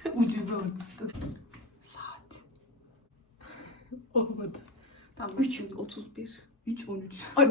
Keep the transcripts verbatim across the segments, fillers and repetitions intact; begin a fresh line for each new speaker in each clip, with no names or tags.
Ucube ordusu. Saat. Olmadı. Tamam.
üç otuz bir.
üç on üç.
Ay.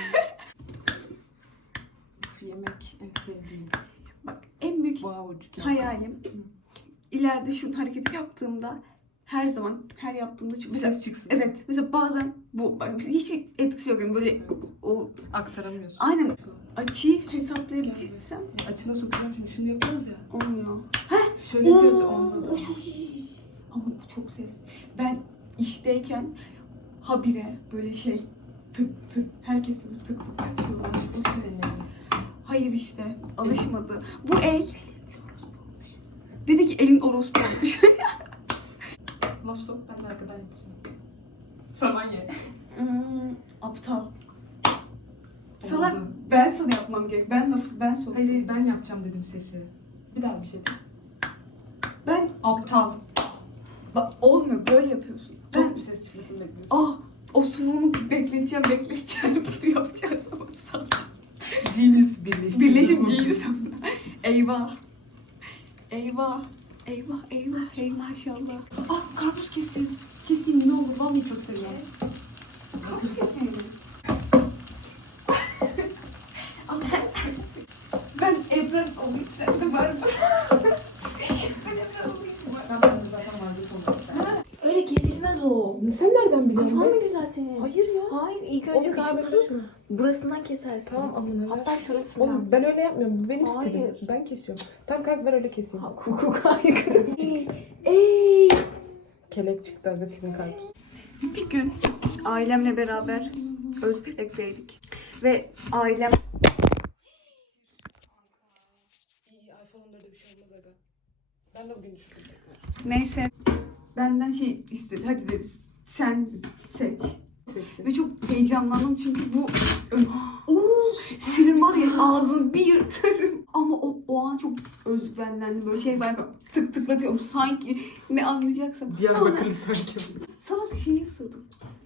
Uf, yemek en sevdiğim.
Bak en büyük
Boğa burcu.
hayalim. İleride şu hareketi yaptığımda her zaman her yaptığımda çok mesela,
Ses çıksın.
evet mesela bazen bu bak mesela hiçbir etkisi yok yani böyle
Evet.
o
Aktaramıyorsun.
aynen açıyı hesaplayabilsem
Açına sokacağım şimdi. Şunu yapıyoruz ya.
olmuyor.
Şöyle yapıyoruz ya,
Oo,
onda da.
o çok iyi. Ama bu çok ses. Ben işteyken habire böyle şey tık tık herkesin tık tık yapıyorlar. O ses. Hayır işte alışmadı. Bu el dedi ki elin orospu olmuş.
Laf sok, ben de arkadan yapacağım. Saman ye.
Hmm, aptal. Salak
Oldu.
ben sana yapmam gerek. Ben lafı ben soktum.
Hayır hayır, ben yapacağım dedim sesi. Bir daha bir şey.
Ben
Aptal.
bak olmuyor böyle yapıyorsun.
Çok
Ben
bir ses çıkmasını bekliyorsun.
ah o sunumu bekleteceğim bekleteceğim bunu yapacağız ama salacağım.
Genius birleşti.
Birleşim değiliz ama. Eyvah. Eyvah. Eyvah eyvah hey maşallah.
Ah, karpuz keseceğiz. Keseyim ne olur, vallahi çok seviyorum.
Karpuz kesmeyelim. Ben Ebrar olayım sen de var mısın? Ben Ebrar olayım var.
Ben de zaten vardı sonunda.
Öyle kesilmez o.
Sen nereden biliyorsun?
Kafan mı güzel senin?
Hayır ya.
Hayır, ilk önce
Oğlum
kahve
işi karışma.
burasından kesersin.
Tamam amına ver.
Hatta şurasından.
Oğlum ben öyle yapmıyorum. Bu benim
Hayır.
stilim. Ben kesiyorum. Tamam kanka, ver öyle keseyim.
Hukuk aykırı.
Ey.
Kelek çıktı aga sizin karpuz.
Bir gün ailemle beraber Özbek'teydik. Ve ailem
İyi, iPhone on dörde bir şey olmaz aga. Ben de bugün düşündüm.
neyse benden şey istedi. Hadi dedi sen seç.
Seçtim.
Ve çok heyecanlandım çünkü bu ooo senin var ya ağzını bir yırtarım. Ama o, o an çok özgüvenlendim. Böyle şey var tık tıklatıyorum sanki ne anlayacaksam. Sonra
Diyarbakırlı sanki.
salak şeyi ısırdım.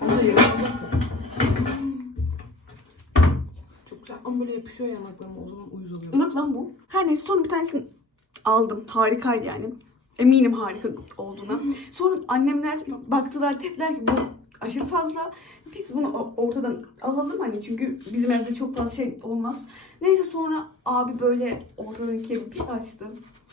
Çok güzel ama böyle yapışıyor yanaklarıma, o zaman uyuz oluyor.
Ilık lan bu. Her neyse sonra bir tanesini aldım. Harikaydı yani. Eminim harika olduğuna. Sonra annemler baktılar dediler ki bu aşırı fazla. Biz bunu o- ortadan alalım hani çünkü bizim evde çok fazla şey olmaz. Neyse sonra abi böyle ortadan ikiye bir açtı.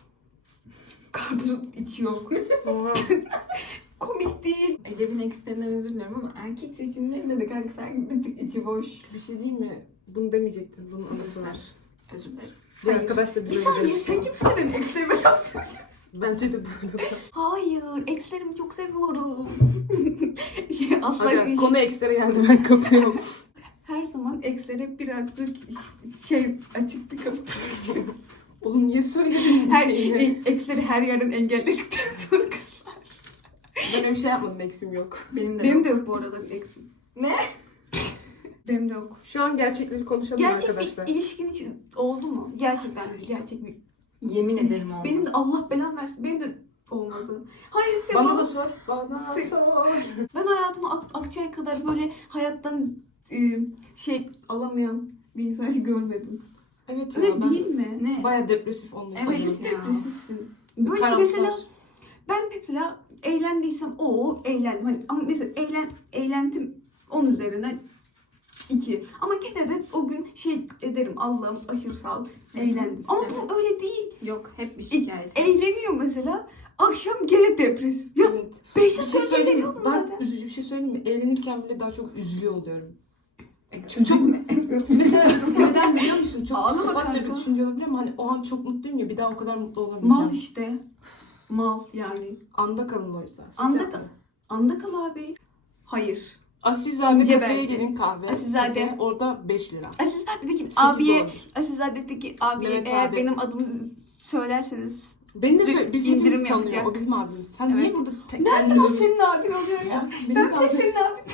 Karpuzun içi yok.
Oha.
Komik değil.
Ecep'in eksiklerinden özür dilerim ama erkek seçimlerinde de kanka sanki bir tık içi boş.
Bir şey diyeyim mi? Bunu demeyecektin. Bunun anısı var.
Özür dilerim.
Bir
Hayır.
arkadaş da
Bir
bize
saniye
öyle
sen
dedi.
kimsin benim ekslerime yaptın?
Bence de böyle.
Hayır ekslerimi çok seviyorum. şey, asla
Aga,
şey-
konu ekstra geldi, ben kapıyorum.
Her zaman ekslere birazcık şey açık bir kapı.
Oğlum niye söyledin bu
Her,
şeyi?
e- eksleri her yerden engelledikten sonra kızlar.
Ben öyle bir şey yapmadım, eksim yok.
Benim de
Benim de yok bu arada eksim.
Ne?
Benim de yok.
Şu an gerçekleri konuşalım
Gerçek
arkadaşlar.
bir ilişkin hiç oldu mu? Gerçekten gerçek bir
Yemin
ilişki.
ederim oldu.
Benim de Allah belamı versin. Benim de olmadı. Hayır Sema.
Bana da sor. Bana
Se-
sor.
Ben hayatıma Ak- Akçay kadar böyle hayattan e, şey alamayan bir insan hiç görmedim.
Evet ya,
Öyle
ben
değil mi?
Ne?
baya depresif olmayı
Evet,
seviyorum.
çok
ya.
depresifsin. Böyle
Karamsar.
mesela ben mesela eğlendiysem o eğlendim. Hani, ama mesela eğlen, eğlendim on üzerinden iki. Ama gene de o gün şey ederim Allah'ım aşırı sağ ol eğlendim. Ama
Evet.
bu öyle değil.
Yok hep bir
E-
şikayet.
Eğleniyor mesela akşam gene depresif. Ya
Evet.
beş
Bir şey söyleyeyim mi?
dakika
Daha
zaten.
üzücü bir şey söyleyeyim mi? Eğlenirken bile daha çok üzülüyor oluyorum.
Çok
Çok-
mu?
Mesela neden biliyor musun? Çok
Ağlama
psikopatça bir
kanka.
düşünce olabilir ama hani o an çok mutluyum ya, bir daha o kadar mutlu olamayacağım.
Mal işte. Mal yani.
Anda kalın oysa. Siz
Anda
yapın.
kal. Anda kal abi. Hayır.
Asilzade
İnce
kafeye
belge.
gelin kahve.
Asilzade.
Kafe, orada beş lira.
Asizade dedi ki
Sekiz
abiye,
dolar.
Asizade dedi ki abiye
Evet
eğer
abi.
benim adımı söylerseniz.
Beni de
Bize
söyle, biz
indirim
hepimiz tanıyor.
yapacak.
O bizim abimiz. Sen niye
Evet.
burada te-
Nereden
kendini
o
övüyorsun?
senin abin oluyor ya?
Ya, benim
Ben bile
abim.
senin abin.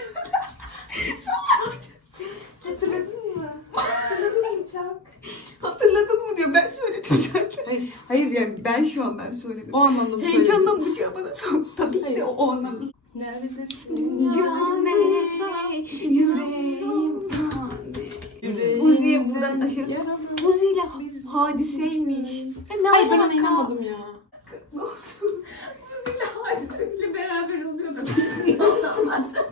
Hatırladın mı?
Hatırladın mı çok? Hatırladın mı diyor. Ben söyledim zaten.
Hayır,
Hayır yani ben şu an ben söyledim.
o anlamda mı söyledin?
Heyecandan bıçağı bana sok. Tabii ki
Hayır.
de o, o anlamda.
Neredesin?
Cane yüreğim sane.
Yüreğim.
Uzi'ye buradan aşırı.
Yaralı.
Uzi ile hadiseymiş. Ya ne
Hayır, ben ona
alaka?
inanmadım ya.
Uzi'yle Hadise'yle beraber oluyor da biz niye onu anlattık?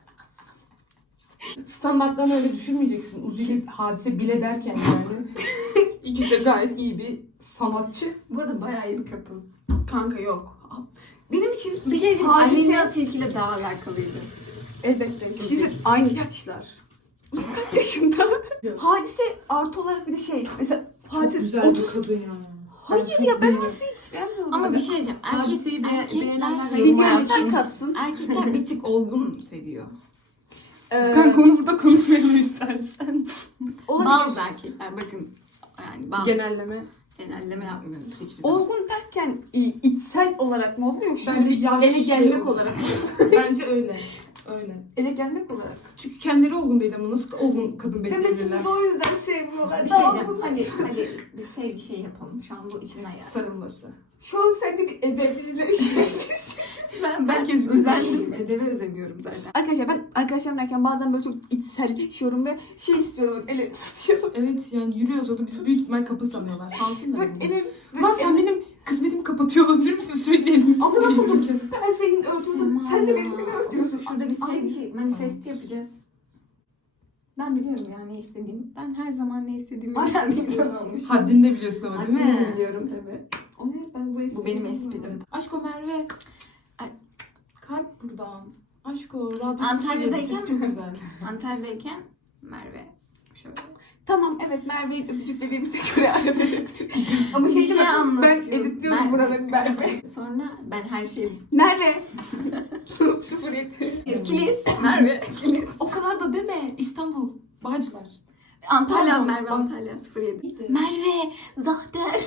Standarttan öyle düşünmeyeceksin. Uzi'yle Hadise bile derken yani. İkisi de gayet iyi bir sanatçı.
Bu arada bayağı iyi bir couple.
Kanka yok. Benim için
Bir şey diyeyim.
Hadise-
Aleyna Tilki'yle daha alakalıydı.
elbette. İkisi aynı yaşlar. Kaç yaşında?
Yok.
Hadise artı olarak bir de şey. Mesela
Çok
Hadise
güzel bir
otuz.
kadın ya.
Hayır
Çok
ya ben
beğendim.
Hadise'yi hiç beğenmiyorum.
Ama bir şey diyeceğim. Erkek,
Hadiseyi be-
erkekler,
beğenenler
hayır,
yoruma
erkek-
yazsın.
katsın.
erkekler bir tık olgun seviyor.
Ee,
Kanka onu burada konuşmayalım istersen.
olabilir.
Bazı erkekler bakın yani bazı
Genelleme.
genelleme yapmıyoruz hiçbir zaman.
Olgun derken i- içsel olarak mı oluyor? Yoksa
Bence
bir
yaş
ele
şey
gelmek
olur.
olarak.
Bence öyle. Öyle.
Ele gelmek olarak.
Çünkü kendileri olgun değil ama nasıl olgun kadın
Demek ki
bekleyebilirler?
biz o yüzden sevmiyorlar.
Bir şey
Tamam
diyeceğim.
mı?
Hadi hadi bir sevgi şey yapalım. Şu an bu içimden ya.
Sarılması.
Şu an sende bir ebevizleşmesiz.
Ben, ben
Herkes bir
özendim. Edebe özeniyorum zaten.
Arkadaşlar ben arkadaşlarım derken bazen böyle çok içselleşiyorum ve şey istiyorum. Ele tutuyorum.
Evet yani yürüyoruz orada bizi büyük ihtimal kapı sanıyorlar. Sansınlar.
Bak
beni.
elim.
Lan sen benim kısmetimi kapatıyor olabilir misin? Sürekli elimi
Ama
tutuyor.
nasıl ben senin örtüyorsun. Sen de benim beni örtüyorsun.
Şurada bir sevgi şey, manifesti yapacağız. Ben biliyorum ya ne istediğimi. Ben her zaman ne istediğimi
Ay,
bilen bir
sen
insan olmuş.
Haddini de biliyorsun ama değil
Haddini de
mi?
biliyorum tabii.
O ne? Ben bu espri.
Bu benim esprim.
Evet. Aşko Merve.
Ay.
Kalp buradan. Aşko radyo
Antalya'dayken
sesi çok güzel.
Antalya'dayken Merve şöyle.
Tamam evet Merve'yi öpücüklediğimize göre arada. Ama şey,
Bir şey
şey ben
anlatıyorum.
editliyorum
Merve.
buraları Merve.
Sonra ben her şeyi...
Merve. sıfır yedi.
Kilis. Merve. Kilis.
O kadar da deme. İstanbul. Bağcılar.
Antalya
Pardon,
Merve
bak-
Antalya sıfır yedi.
İyiydi.
Merve. Zahter.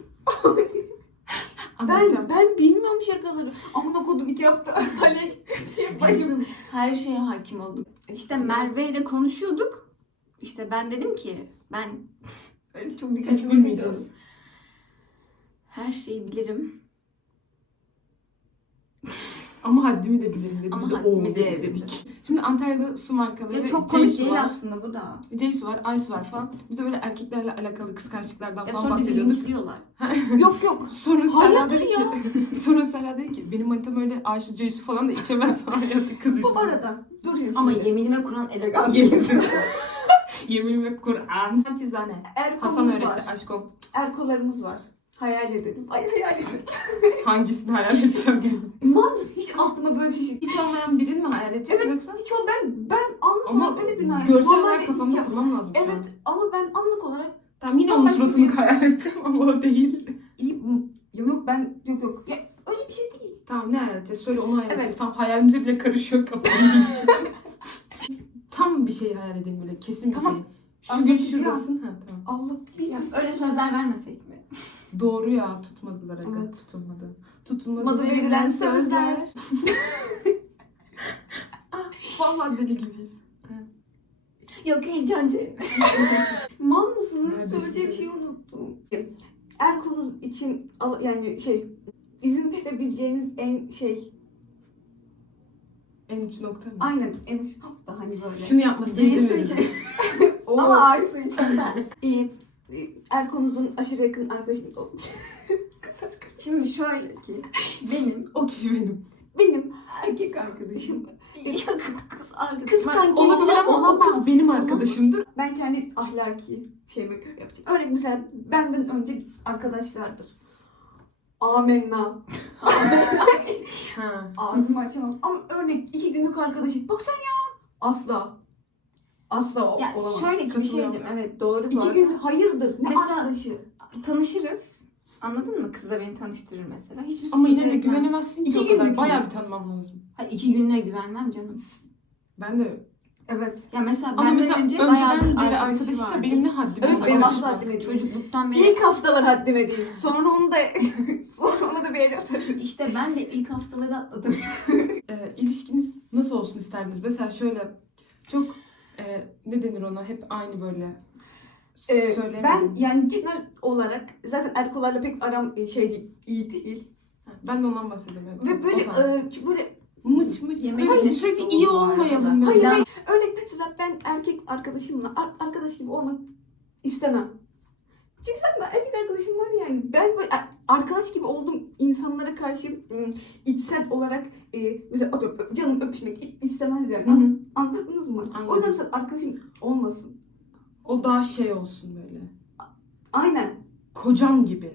Anlatacağım.
Ben ben bilmiyorum şakaları. Amına kodum iki hafta Antalya'ya gittim diye başım.
Başım her şeye hakim oldum. İşte Merve ile konuşuyorduk. İşte ben dedim ki ben öyle çok
Hiç
dikkatli
gülmeyeceğiz.
Her şeyi bilirim.
Ama haddimi de bilirim dedik.
Ama
Biz de
haddimi
"Oo,
de
ye"
bilirim
dedik. Şimdi Antalya'da su markaları
Ya
ve
çok komik
Ceysu
değil
var.
aslında bu da.
Ceysu var, Aysu var falan. Biz de böyle erkeklerle alakalı kıskançlıklardan
Ya
falan
sonra bizi
bahsediyorduk.
linçliyorlar.
Yok yok.
Sonra Serra
Hayırdır
dedi ki, sonra Serra dedi ki benim manitam öyle Ayşe Ceysu falan da içemez falan yaptı kız
Bu
ismi.
arada. Dur şimdi.
Ama yeminime Kur'an elegan
Yemin Yemin ve Kur'an. Çizane.
Erkol'umuz
Hasan öğretti
var.
aşkım.
Erkolarımız var. Hayal edelim. Ay hayal edelim.
Hangisini hayal edeceğim bilmiyorum.
Mams hiç aklıma böyle bir şey.
Hiç olmayan birini mi hayal edeceğim
Evet
yoksa?
hiç o ben ben anlık
Ama
olarak öyle bir hayal.
görsel
Normalde
olarak kafamda
hiç-
kurmam lazım şu an.
Evet ama ben anlık olarak
Tamam yine
Ama
onun
ben-
suratını hayal edeceğim ama o değil.
iyi yok yok ben yok yok. Ya, öyle bir şey değil.
Tamam ne hayal edeceğiz? Söyle onu hayal
Evet.
edeceğiz. Tam hayalimize bile karışıyor kafamın içi. Tam bir şey hayal edeyim böyle kesin bir
Tamam,
şey. Şu gün
anlatacağım.
şuradasın. Ha tamam.
Allah biz
Ya
biz
öyle sözler vermesek mi?
Doğru ya tutmadılar aga.
Evet.
Tutulmadı. Tutulmadı
Madı verilen sözler.
Ah, vallahi deli gibiyiz.
Yok heyecancı.
Mal mısınız?
Neredesin?
Söyleyeceğim şeyi unuttum. Erkonuz için al- yani şey izin verebileceğiniz en şey
En uç nokta mı?
aynen en üst nokta hani böyle.
Şunu yapması
Ceysu
izin verin.
için.
Ama ay su içenler. İyi. Erkonuz'un aşırı yakın arkadaşınız olmuş. Kız arkadaşım.
Şimdi şöyle ki benim
O kişi benim.
Benim
erkek arkadaşım yok kız arkadaşım.
Kıskanç
Olabilir ama o
olamaz.
kız benim arkadaşımdır.
ben kendi ahlaki şeyime göre yapacağım. Örnek mesela benden önce arkadaşlardır. Amenna.
Ha.
Ağzımı açamam. Ama örnek iki günlük arkadaşım. Bak sen ya. Asla. Asla o-
Ya
olamaz.
şöyle ki bir şey
Katılıyorum.
diyeceğim. Evet doğru bu
İki
arada.
gün hayırdır. Ne
Mesela-
arkadaşı?
Tanışırız. Anladın mı? Kız da beni tanıştırır mesela. Hiçbir
Ama yine de
sıkıntı etmem.
güvenemezsin ki
İki
o kadar.
günlük
Bayağı
mü?
bir tanımam lazım.
Ha, iki gününe güvenmem canım.
Ben de.
Evet.
Ya mesela
Ama
benden
mesela
önce
önceden
bayağıdır
beri
arkadaşı
arkadaşıysa
vardı.
benim ne haddim?
Evet,
var?
benim
Arkadaşım
asla
var.
haddim değil.
Çocukluktan beri.
İlk haftalar haddime değil. Sonra onu da sonra onu da bir el atarız.
İşte ben de ilk haftaları atladım.
Ee, ilişkiniz nasıl olsun isterdiniz? Mesela şöyle çok e, ne denir ona? Hep aynı böyle.
Ee,
Söyleyemedim.
ben yani genel olarak zaten erkolarla pek aram e, şey değil, iyi değil.
Ha, ben de ondan bahsediyorum. Evet.
Ve böyle
O tarz.
e, böyle
mıç mıç.
Yemek
Hayır,
yemek
sürekli
soğuk
iyi
bu arada.
olmayalım
Hayır,
mesela.
hayır. Örnek mesela ben erkek arkadaşımla ar- arkadaş gibi olmak istemem. Çünkü zaten erkek arkadaşım var yani. Ben böyle er- arkadaş gibi olduğum insanlara karşı ım, içsel olarak e, mesela atıyorum canım öpüşmek istemez yani.
Hı hı.
Anladınız mı?
Anladım.
O yüzden mesela arkadaşım olmasın.
O daha şey olsun böyle.
Aynen.
Kocam gibi.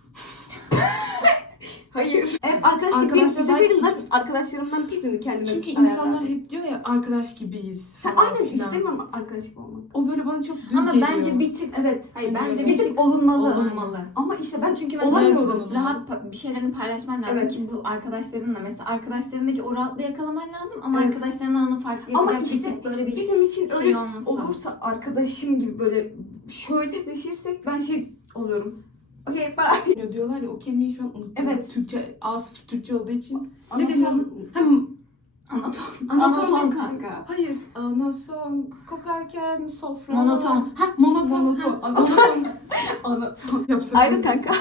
Hayır. Evet arkadaş gibi birini
Arkadaşlar
isteseydim
belki-
zaten arkadaşlarımdan birini kendime
Çünkü
hayal
insanlar
ederdim.
hep diyor ya arkadaş gibiyiz
Ha,
falan
aynen
filan.
istemiyorum arkadaş gibi olmak.
O böyle bana çok düz
Ama
geliyor.
bence bir tık evet. Hayır bence
Bir
bir tık
tık olunmalı.
olunmalı.
Ama işte ben
Çünkü mesela
olamıyorum.
rahat pa- bir şeylerini paylaşman lazım
Evet.
ki bu arkadaşlarınla mesela arkadaşlarındaki o rahatlığı yakalaman lazım ama
Evet.
arkadaşlarından onu farklı
Ama
yapacak bir
işte
tık böyle bir
benim için
şey
öyle
olması lazım.
olursa arkadaşım gibi böyle şöyle deşirsek ben şey oluyorum. Okey bye.
Ya diyorlar ya o kelimeyi şu an unuttum.
Evet.
Türkçe, A sıfır Türkçe olduğu için.
Anlatamam.
deniyor? Hem
Anatom.
Anatom.
Anatom kanka.
hayır. Anason kokarken sofra.
Monoton.
Ha monoton.
Monoton.
Ha,
Anatom. Anatom.
Yapsak
Ayrı
mı?
kanka.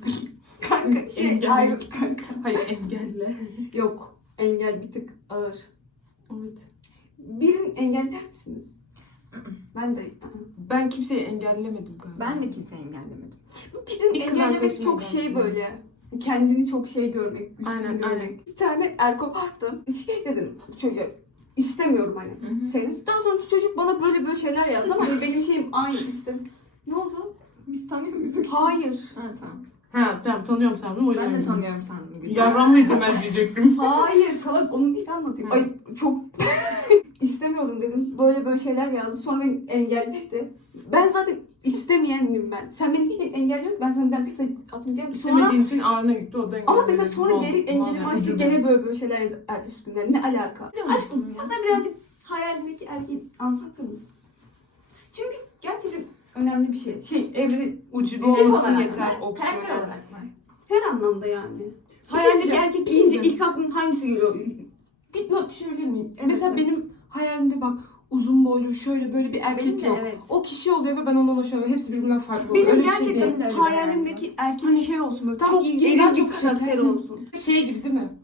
Kanka şey
Engel.
ayrı kanka.
Hayır engelle.
Yok. Engel bir tık ağır.
Evet.
Birini engeller misiniz? Ben de.
Ben kimseyi engellemedim galiba.
Ben de kimseyi engellemedim.
Birini
Bir kız
engellemek
arkadaşım
çok şey
engellemiş.
böyle. Kendini çok şey görmek. üstün
Aynen,
görmek.
aynen.
Bir tane erko vardı. Şey dedim çocuğa. İstemiyorum hani.
Hı hı.
Seni. Daha sonra çocuk bana böyle böyle şeyler yazdı ama benim şeyim aynı istem. Ne oldu?
Biz tanıyor muyuz?
Hayır.
Ha tamam.
Ha tamam tanıyorum sandım o yüzden.
Ben de tanıyorum sandım. Gülüm.
Yavram mı izlemez diyecektim.
Hayır salak onu değil anlatayım.
Hı.
Ay çok istemiyorum dedim. Böyle böyle şeyler yazdı. Sonra beni engelledi. Ben zaten istemeyendim ben. Sen beni niye engelliyorsun? Ben senden bir taş atınca sonra
İstemediğin için ağrına gitti o da
ama mesela sonra
Mal-
geri
mal
engelimi
yani,
açtık
özür
gene
dilerim.
böyle böyle şeyler yazdı ertesi günler. Ne alaka?
Ne
Aşkım
ya?
bana birazcık hayalindeki erkeği anlatır mısın? Çünkü gerçekten önemli bir şey. Şey evreni
Ucu bir
Tip
olmasın
olarak
yeter.
mı?
O
Karakter
kısmı.
olarak mı?
her anlamda yani.
şey
Hayalindeki
diyeceğim,
erkek
bir şey
deyince
diyeceğim.
ilk aklına hangisi geliyor?
Dipnot düşebilir miyim?
Evet,
Mesela
evet.
benim hayalimde bak uzun boylu şöyle böyle bir erkek
Benim de
yok.
evet.
O kişi oluyor ve ben ondan hoşlanıyorum. Hepsi birbirinden farklı oluyor.
Benim
Öyle bir şey
gerçekten
değil.
değil.
hayalimdeki erkek şey olsun böyle.
Tam
Çok
ilgili
eril bir
çok
karakter
çeken.
olsun.
Şey gibi değil mi?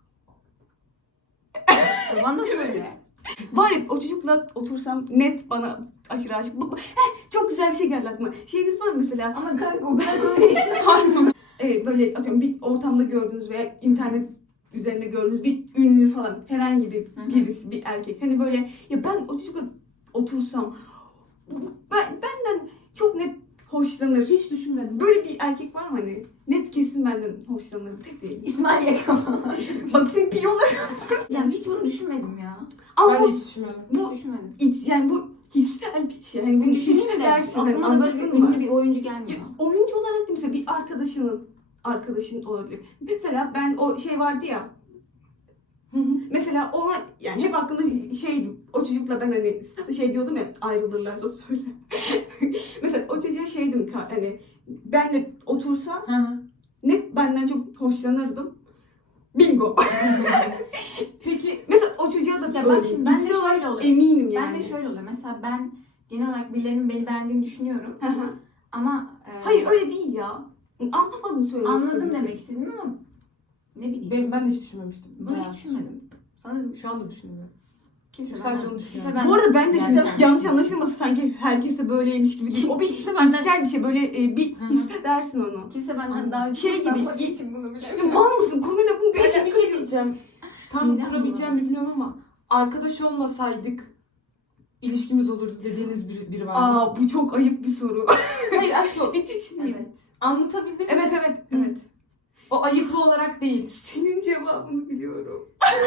Bana da söyle.
Var ya o çocukla otursam net bana aşırı aşık. Bu- bu- Heh, çok güzel bir şey geldi aklıma. Şeyiniz var mı mesela?
Ama kanka o kadar kolay değil.
Pardon.
e, böyle atıyorum bir ortamda gördüğünüz veya internet üzerinde gördüğünüz bir ünlü falan herhangi bir
Hı hı.
birisi bir erkek hani böyle ya ben o çocukla otursam ben benden çok net hoşlanır. Hiç düşünmedim. Böyle bir erkek var mı hani? Net kesin benden hoşlanır değil.
İsmail Yakama.
Bak senin iyi olur.
Yani hiç bunu düşünmedim ya.
Ama
Ben
bu
de hiç düşünmedim.
Bu-
Hiç düşünmedim.
iç yani bu hissel bir şey. Hani bunu
Bir düşüneyim de
hissedersin. hani,
aklıma da böyle bir
anladın mı?
ünlü bir oyuncu
Ya,
gelmiyor.
oyuncu olarak değil mesela bir arkadaşının arkadaşın olabilir. Mesela ben o şey vardı ya
Hı hı.
mesela ona yani hep aklımda şeydi o çocukla ben hani şey diyordum ya ayrılırlarsa söyle. Mesela o çocuğa şeydim ka- hani benle otursa
Hı hı.
net benden çok hoşlanırdım. Bingo.
Peki
Mesela o çocuğa da
Ya
böyle
bak şimdi ben de
gitse
şöyle oluyor.
eminim yani.
Ben de şöyle oluyor. Mesela ben genel olarak birilerinin beni beğendiğini düşünüyorum.
Hı hı.
Ama e,
Hayır öyle değil ya. Anlamadın söylemek
anladım
istediğim şey.
demek istedim ama ne bileyim.
ben, ben de hiç düşünmemiştim.
Bunu
Bayağı.
hiç düşünmedim. Sanırım
Şu anda düşünmüyorum.
kimse
Sadece
benden,
onu
kimse
düşünüyorum.
benden,
Bu arada ben de
Yani
şimdi
sen-
yanlış anlaşılmasın sanki herkese böyleymiş gibi değil. O bir
kimse benden,
içsel bir şey böyle e, bir
Hı hı.
hissedersin onu.
kimse benden
Anladım.
daha
Şey gibi-
hoşlanmadığı için bunu
Ya
bilemiyorum.
mal mısın? Konuyla bunun bir
Peki bir
alakası
şey
yok.
diyeceğim. Tam
Neden
kurabileceğim mi bilmiyorum ama arkadaş olmasaydık ilişkimiz olurdu dediğiniz biri, biri var mı?
Aa bu çok ayıp bir soru.
Hayır aşkım
Bir düşüneyim.
Evet.
anlatabildim mi?
Evet evet
Hı.
evet.
O ayıplı olarak değil.
Senin cevabını biliyorum.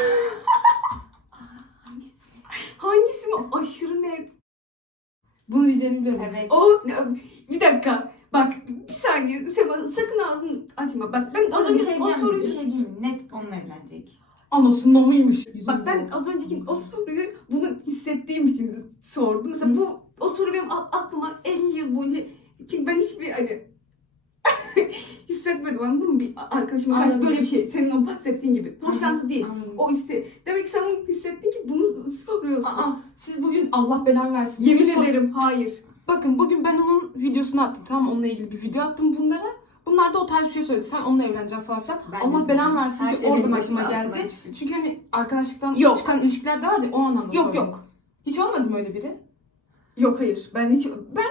Hangisi?
Hangisi mi? Aşırı net.
Bunu diyeceğini biliyorum.
Evet.
O bir dakika. Bak bir saniye Seba sakın ağzını açma. Bak ben az
Az bir
önce
şey
o
diyeceğim,
soruyu
bir şey diyeyim mi? Net onunla evlenecek.
Anasının namıymış.
Bak ben az önceki o soruyu bunu hissettiğim için sordum. Mesela
Hı.
bu o soru benim a- aklıma elli yıl boyunca çünkü ben hiçbir hani hissetmedim anladın mı? Bir arkadaşıma karşı
Anladım.
böyle bir şey. Senin o bahsettiğin gibi. Hoşlantı değil.
Anladım.
O hissi. Demek ki sen bunu hissettin ki bunu soruyorsun.
Aa, siz bugün Allah belanı versin.
Yemin
Bugün sor-
ederim hayır.
Bakın bugün ben onun videosunu attım. Tamam onunla ilgili bir video attım bunlara. Bunlar da o tarz bir şey söyledi. Sen onunla evleneceksin falan filan.
Ben
Allah
de-
belanı versin
her
ki
şey
oradan
benim
başıma
başımın
geldi.
altından çıkıyor.
Çünkü hani arkadaşlıktan
Yok.
çıkan ilişkiler de var ya o anlamda
Yok
sordum.
yok.
Hiç olmadı mı öyle biri?
Yok hayır. Ben hiç ben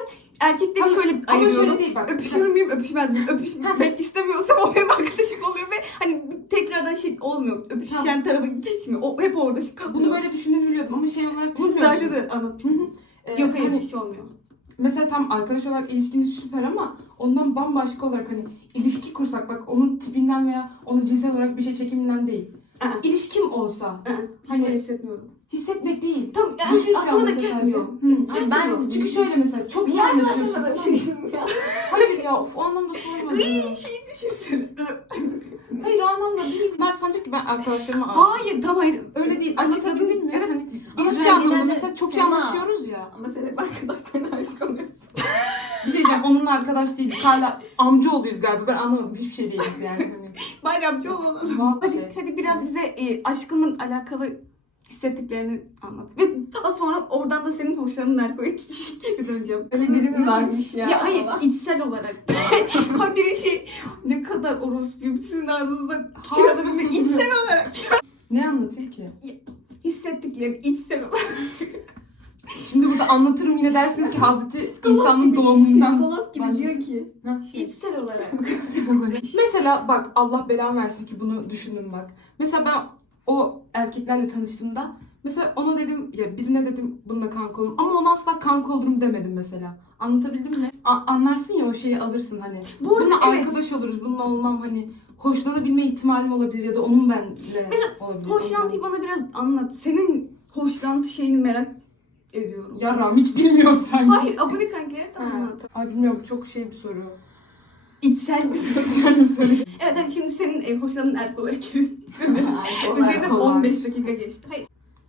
erkekleri
Ama-
şöyle
ama
ayırıyorum.
şöyle değil bak.
Öpüşür müyüm, öpüşmez miyim? Öpüşmek istemiyorsam o benim arkadaşım oluyor ve hani tekrardan şey olmuyor. Öpüşen tarafa geçmiyor. O hep orada kalıyor.
Bunu böyle düşündüğünü biliyordum ama şey olarak
Bunu
düşünmüyorsun.
sadece de anlatmıştım.
Ee,
Yok hayır
hani
hiç olmuyor.
mesela tam arkadaş olarak ilişkiniz süper ama ondan bambaşka olarak hani ilişki kursak bak onun tipinden veya onun cinsel olarak bir şey çekiminden değil.
Aa.
İlişkim olsa
Aa, hiç
Hani-
böyle hissetmiyorum.
hissetmek değil.
Tam
Düşün şu an
aklıma da
mesela
gelmiyor.
sadece. Hı.
Ay ben
Çünkü şöyle mesela çok iyi
niye
anlaşıyorsun.
arkadaşlarımla böyle bir şey düşündüm ya?
Hayır ya of o anlamda sormadım.
Şey düşünsene.
Hayır o anlamda değil. Bunlar sanacak ki ben arkadaşlarıma aşığım.
Hayır tam hayır.
Öyle değil.
Açıkladın
Anlatabildim mi?
Evet.
Hani
Ama
ilişki
ben
anlamında
genelde-
mesela çok iyi
Sema.
anlaşıyoruz ya.
Ama sen hep arkadaşlarına aşık oluyorsun.
Bir şey diyeceğim onun arkadaş değil. Hala amcaoğluyuz galiba. Ben anlamadım. Hiçbir şey değiliz yani. Hani.
Bayramcı olalım.
Vallahi
Hadi,
şey.
hadi biraz bize e, aşkınla alakalı hissettiklerini anlat. Ve daha sonra oradan da senin hoşlandığın erkoya döneceğim.
Öyle biri mi varmış ya?
Ya hayır içsel olarak. Ha biri şey ne kadar orospuyum sizin ağzınızda çıkartabilmek içsel olarak.
Ne anlatayım ki?
Hissettiklerini içsel olarak.
Şimdi burada anlatırım yine dersiniz ki Hazreti
Psikolog
İsa'nın
gibi-
doğumundan.
Psikolog gibi
başlıyor.
diyor ki.
Ha, şey.
İçsel olarak.
Mesela bak Allah belamı versin ki bunu düşündüm bak. Mesela ben o erkeklerle tanıştığımda mesela ona dedim ya birine dedim bununla kanka olurum ama ona asla kanka olurum demedim mesela. Anlatabildim mi? A- anlarsın ya o şeyi alırsın hani.
Bu arada
Bununla
evet.
arkadaş oluruz bununla olmam hani hoşlanabilme ihtimalim olabilir ya da onun benle olabilir.
Hoşlantıyı bana biraz anlat. Senin hoşlantı şeyini merak ediyorum.
Yaram hiç bilmiyorsan.
Hayır abone kanka evet
Ha,
anlat.
Ay bilmiyorum çok şey bir soru.
İçsel bir söz.
Güzel bir soru.
Evet hadi şimdi senin e, hoşlandığın erkek olarak girin.
Ay, kolay,
Üzerinden
kolay.
on beş dakika geçti. Hayır.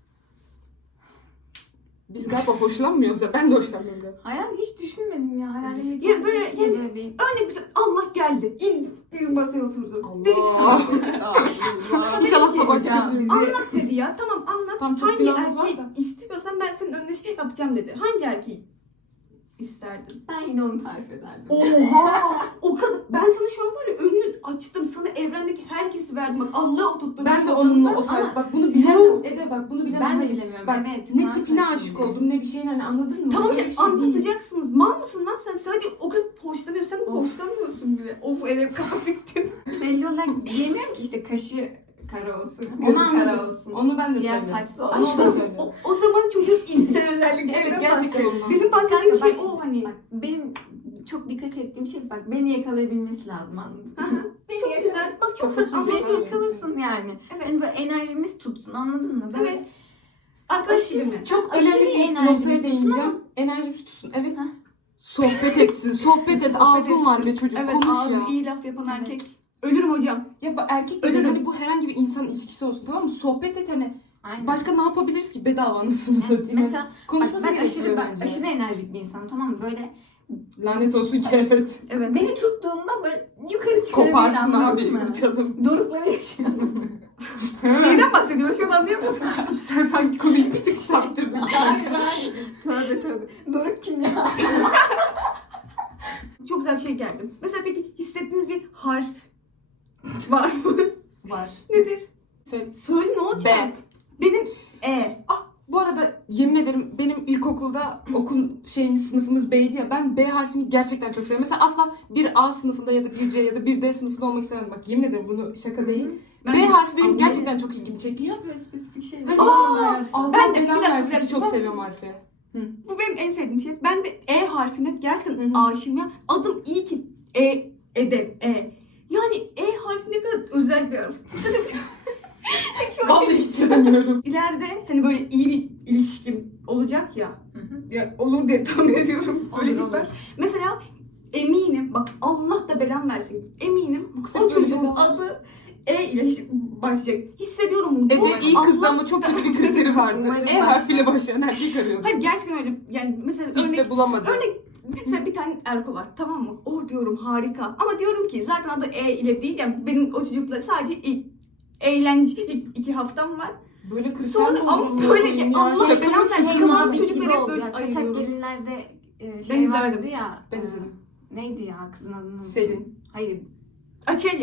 Biz galiba hoşlanmıyoruz ya ben de hoşlanmıyorum ya.
Hayal hiç düşünmedim ya. Hayalimde
Ya böyle
kendi
yani-
böyle bir...
Örnek mesela Allah geldi. İndi. Biz masaya oturduk.
Allah.
Dedik sana.
İnşallah
Dedi ki,
sabah
hocam,
çıkabiliriz.
bizi-
Anlat dedi ya. Tamam anlat.
Tam çok
Hangi
planımız var
erkeği
da.
istiyorsan ben senin önüne şey yapacağım dedi. Hangi erkeği isterdin?
Ben yine onu tarif ederdim.
Oha! O kadar. Ben sana şu an var ya önünü açtım. Sana evrendeki herkesi verdim. Bak Allah'a oturttum.
Ben de onunla o tarz
Ama-
bak bunu bilemem.
Yok.
Ede bak bunu bilemem.
Ben de
Hayır.
bilemiyorum.
Bak
Evet.
ne
kanka
tipine
şimdi.
aşık oldum ne bir şeyin hani anladın mı?
Tamam
Öyle
işte
bir şey değil.
anlatacaksınız. Mal mısın lan sen? Sadece o kız hoşlanıyor. Sen
Of.
hoşlanmıyorsun bile. Of ele kafa siktin.
Belli olarak diyemiyorum ki işte kaşı kara olsun,
Onu
gözü kara
anladım.
olsun.
Onu ben de
siyah
söylüyorum.
saçlı
Onu
olsun.
da söylüyorum.
O, o zaman çocuk içsel özelliklerine
Evet
bahsediyor.
gerçekten ondan.
Benim bahsettiğim
Kanka,
şey
bak
o
şimdi,
hani.
Bak benim çok dikkat ettiğim şey bak beni yakalayabilmesi lazım anladın mı? beni
Çok
yakala-
güzel. Bak çok
Kafası
güzel.
güzel.
Beni
Anlatıyorsun.
yakalasın yani.
Evet.
Hani böyle enerjimiz tutsun anladın mı? Böyle
Evet. Arkadaş gibi mi?
Çok
Aşırı
önemli bir
enerjimiz
noktaya
tutsun
değineceğim.
ama-
Enerjimiz tutsun. Evet.
Heh.
Sohbet etsin. Sohbet et.
Sohbet
Ağzın
etsin.
var be çocuk.
Evet
Konuş
ağzı
ya.
iyi laf yapan
Evet.
erkek. Ölürüm hocam.
Ya bak erkek
Ölürüm.
dedi hani bu herhangi bir insan ilişkisi olsun tamam mı? Sohbet et hani.
Aynen.
Başka ne yapabiliriz ki bedava anasını satayım.
Mesela
Hani
bak,
konuşması
ben
gerekiyor
aşırı, ben
bence.
aşırı enerjik bir insanım tamam mı? Böyle
Lanet olsun ki evet.
Evet.
beni tuttuğunda böyle yukarı çıkarabilir
Koparsın abi
anladın mı?
uçalım.
Dorukları yaşıyorum.
Neyden bahsediyoruz şu an anlayamadım.
Sen sanki konuyu bir tık saptırdın.
hayır hayır. Tövbe tövbe. Doruk kim ya?
Çok güzel bir şey geldi. Mesela peki hissettiğiniz bir harf var mı?
Var.
Nedir?
Söyle.
Söyle ne olacak?
B.
Benim E.
Bu arada yemin ederim benim ilkokulda okul şeyimiz sınıfımız B'ydi ya ben B harfini gerçekten çok seviyorum. Mesela asla bir A sınıfında ya da bir C ya da bir D sınıfında olmak istemem. Bak yemin ederim bunu şaka değil.
Ben
B harfi benim
anlıyorum.
gerçekten çok ilgimi çekiyor.
Hiç böyle spesifik şey
Hani
değil.
Aa!
Allah
Ben de- bir
belanı
dakika,
versin
bir
ki
dakika.
çok
Ben-
seviyorum harfi.
Bu benim en sevdiğim şey. Ben de E harfine gerçekten
Hı hı.
aşığım ya. Adım iyi ki E, Edep, E. Yani E harfi ne kadar özel bir harf. Hissedemiyorum. Şu an
Vallahi
şey-
hissedemiyorum.
İleride hani böyle iyi bir ilişkim olacak ya.
Hı hı.
Ya olur diye tahmin ediyorum. Böyle
Olur
gitmez.
olur.
Mesela eminim bak Allah da belam versin. Eminim
Bu kız
o
hep böyle
çocuğun
veda-
adı E ile işte başlayacak. Hissediyorum bunu.
Ede
Bu
iyi kızdı
Allah
ama çok
da-
kötü bir kriteri vardı.
Umarım
E harfiyle başlayan erkek arıyordu.
Hayır gerçekten öyle. Yani mesela
Hiç
örnek
de bulamadı.
Örnek mesela bir tane erko var tamam mı? Oh diyorum harika. Ama diyorum ki zaten adı E ile değil yani benim o çocukla sadece ilk eğlence ilk iki haftam var.
Böyle kriter
Sonra
mi olur
ama
mu?
böyle
Ya,
Allah
şaka
belanı
mısın?
versin.
Şey
Kızımın
muhabbet
çocukları
gibi
hep
oldu
böyle
ya. Kaçak
ayırıyorum.
gelinlerde e,
Ben
şey
izlemedim.
vardı ya.
Ben
e,
izledim.
Neydi ya kızın adını?
Selin.
Hayır.
Açelya.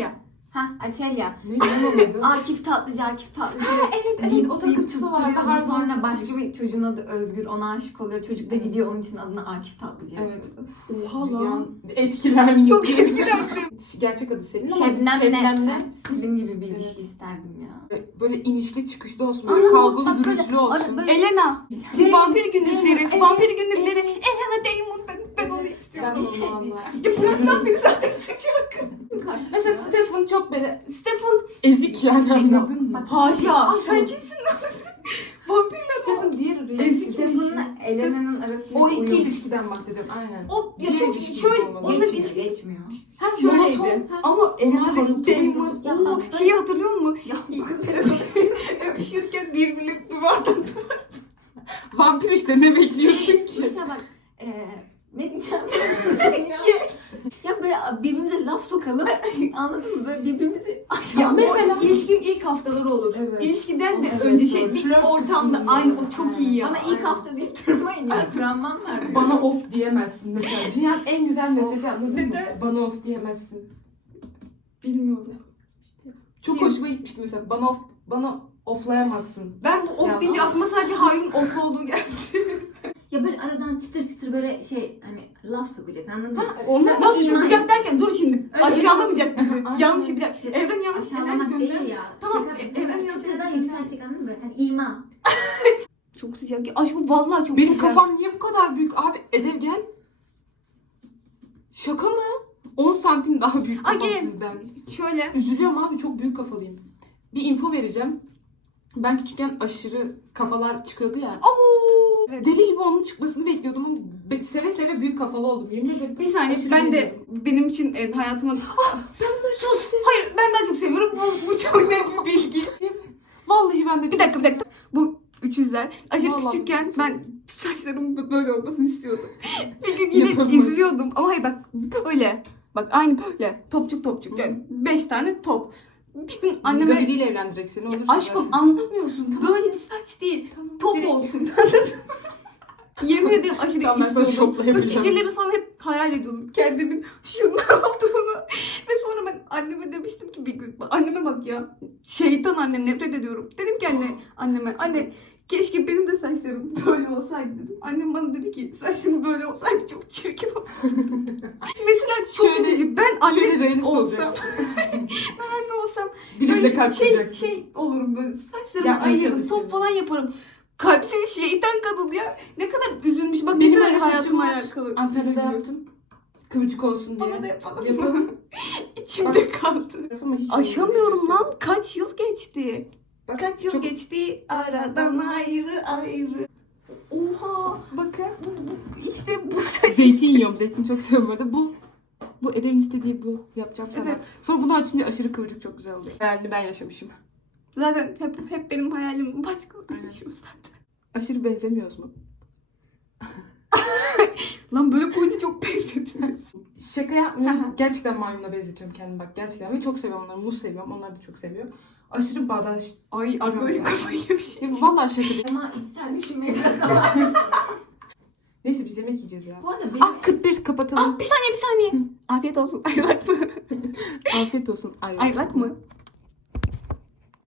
Ha şey ya.
Neydi onun adı?
Akif Tatlıcı, Akif Tatlıcı.
evet, evet,
deyip,
o
deyip
takıntısı vardı,
tutturuyordu.
harbi
Sonra
tutmuş.
başka bir çocuğun adı Özgür. Ona aşık oluyor. Çocuk da
Evet.
gidiyor onun için adını Akif Tatlıcı
Evet.
yapıyordu.
Oha lan.
Etkilendim.
Çok etkilendim.
Gerçek adı Selin ama
Şebnem'le
Şebnem'le
Selim gibi bir
Evet.
ilişki isterdim ya.
böyle inişli çıkışlı olsun.
Aa,
Böyle kavgalı
bak böyle-
gürültülü olsun.
böyle-
Elena.
Şey-
Vampir günlükleri.
Evet,
Vampir
evet,
günlükleri.
evet.
Elena Damon. Ben, ben onu
Ben
istiyorum.
de onu valla.
Ya bıraktan beni zaten sıcak.
Mesela Stephen çok böyle
Stefan.
ezik yani, anladın mı?
Bak,
Haşa.
Ay,
Sen
sen-
kimsin lan? Vampirle
Stephen diğer reis.
Ezik.
Stefan'la Elena'nın arasındaki
O iki
uyum.
ilişkiden bahsediyorum aynen.
O ya
Diğer
çok
ilişki
şöyle
gibi olmalı.
onunla
Geçmiyor,
ilişkisi
geçmiyor.
Sen
şöyleydi.
monoton, ha.
Ama Elena
Onlar
Damon.
hareket
Ya
Oo,
bak,
şeyi hatırlıyor musun?
Ya bu kız
Öpüşürken birbirine duvardan
Vampir işte, ne bekliyorsun ki?
Mesela bak eee ne diyeceğim? ya.
Yes.
ya böyle birbirimize laf sokalım. Anladın mı? Böyle birbirimizi aşağı.
Ya mesela
mesela-
ilişkinin ilk haftaları olur.
Evet.
İlişkiden de
Evet,
önce şey
doğru.
bir
Flört
ortamda
kısmında.
aynı o çok iyi ya.
Bana ilk hafta deyip durmayın ya. Travmam var benim.
Bana of diyemezsin mesela. Dünyanın en güzel mesajı, anladın mı?
Neden?
Bana of diyemezsin.
Bilmiyorum.
Çok
Kim?
hoşuma gitmişti mesela. Bana of, bana oflayamazsın.
Ben bu of
Ya.
deyince aklıma sadece Hayr'ın of olduğu geldi.
Ya böyle aradan çıtır çıtır böyle şey hani laf sokacak anladın mı?
Onlar
Nasıl
İman-
yapacak derken dur şimdi.
Öyle
aşağılamayacak bizi.
Aynen.
Yanlış bir dakika.
İşte
Evren yanlış
Aşağılamak
enerji
değil
gönder.
ya.
Tamam,
Şaka,
e- evren yanlış
çıtırdan
enerji
yükseltecek anladın mı? Hani ima.
Çok sıcak. ya. Aşkım vallahi çok
Benim
sıcak.
kafam niye bu kadar büyük? Abi Edev gel. Şaka mı? on santim daha büyük
Ay,
kafam
gel.
sizden.
Şöyle.
Üzülüyorum abi, çok büyük kafalıyım. Bir info vereceğim. Ben küçükken aşırı kafalar çıkıyordu ya.
Oo. Evet.
Deli gibi onun çıkmasını bekliyordum ama be- seve seve büyük kafalı oldum. Yemin ederim.
Bir saniye
Aşırı
ben de
beğeniyorum.
benim için e, hayatımın... Ah, sus. Hayır ben daha çok seviyorum. Bu, bu çok net bir bilgi.
Vallahi ben de
Bir
çok
dakika bir
seviyorum.
dakika. Bu üçüzler. Aşırı
Vallahi
küçükken
çok
ben saçlarımın böyle olmasını istiyordum. Bir gün yine
Yapamadım.
izliyordum. Ama hayır bak böyle. Bak aynı böyle. Topçuk topçuk. Yani beş tane top. Bir gün
Anneme...
anneme...
biriyle evlendirek seni olursa
Aşkım
zaten.
anlamıyorsun. Böyle bir saç değil.
Tamam,
Top
direkt-
olsun. Yemin ederim aşırı
Tamam, ben sana
istiyordum.
şopla
Böyle
yapacağım.
geceleri falan hep hayal ediyordum kendimin şunlar olduğunu. Ve sonra ben anneme demiştim ki bir gün, anneme bak ya, şeytan annem, nefret ediyorum. Dedim ki anne, anneme, anne keşke benim de saçlarım böyle olsaydı dedim. Annem bana dedi ki saçların böyle olsaydı çok çirkin olurdu. Mesela çok
Şöyle-
üzücü. Ben anne
Şöyle realist
olsam,
olacaksın.
anne olsam
Birbirine
böyle
kalp
şey,
kıracaksın.
şey olurum böyle saçlarımı
Yapmaya
ayırırım,
çalışıyorum.
top falan yaparım. Kalpsiz şeytan kadın ya. Ne kadar üzülmüş. Bak
Benim
ne kadar
öyle saçım
hayatımla
var.
alakalı.
Antalya'da
üzülüyor.
yaptım. Kıvırcık olsun diye.
Bana da yapalım.
Yapalım.
İçimde kaldı.
Ama hiç
Aşamıyorum
olmuyor.
lan. Kaç yıl geçti?
Bak,
Kaç yıl
çok-
geçti aradan ayrı ayrı. Oha.
Bakın.
Bu, bu, işte bu saç.
Zeytin yiyorum. Zeytin çok seviyorum bu arada. Bu bu Edem'in istediği bu. Yapacağım sana.
Evet.
Sonra bunu açınca aşırı kıvırcık, çok güzel oluyor. Hayalini ben yaşamışım.
Zaten hep, hep benim hayalim başka yaşıyor zaten.
Aşırı benzemiyoruz mu?
Lan böyle koyunca çok benzetiniz.
Şaka
Hı
yapmıyorum.
hı.
Gerçekten maymuna benzetiyorum kendimi bak, gerçekten. Ve çok seviyorum onları. Muz seviyorum. Onlar da çok seviyor. Aşırı bağdaş.
Ay arkadaşım kafayı yemiş.
Vallahi şaka değil.
Ama içsel düşünmeyi biraz daha.
Neyse biz yemek yiyeceğiz ya.
Bu arada benim
Ah kırk bir kapatalım.
Aa, bir saniye bir saniye. Afiyet olsun. Ayrılak mı?
Afiyet olsun. Ay.
Ayrılak mı?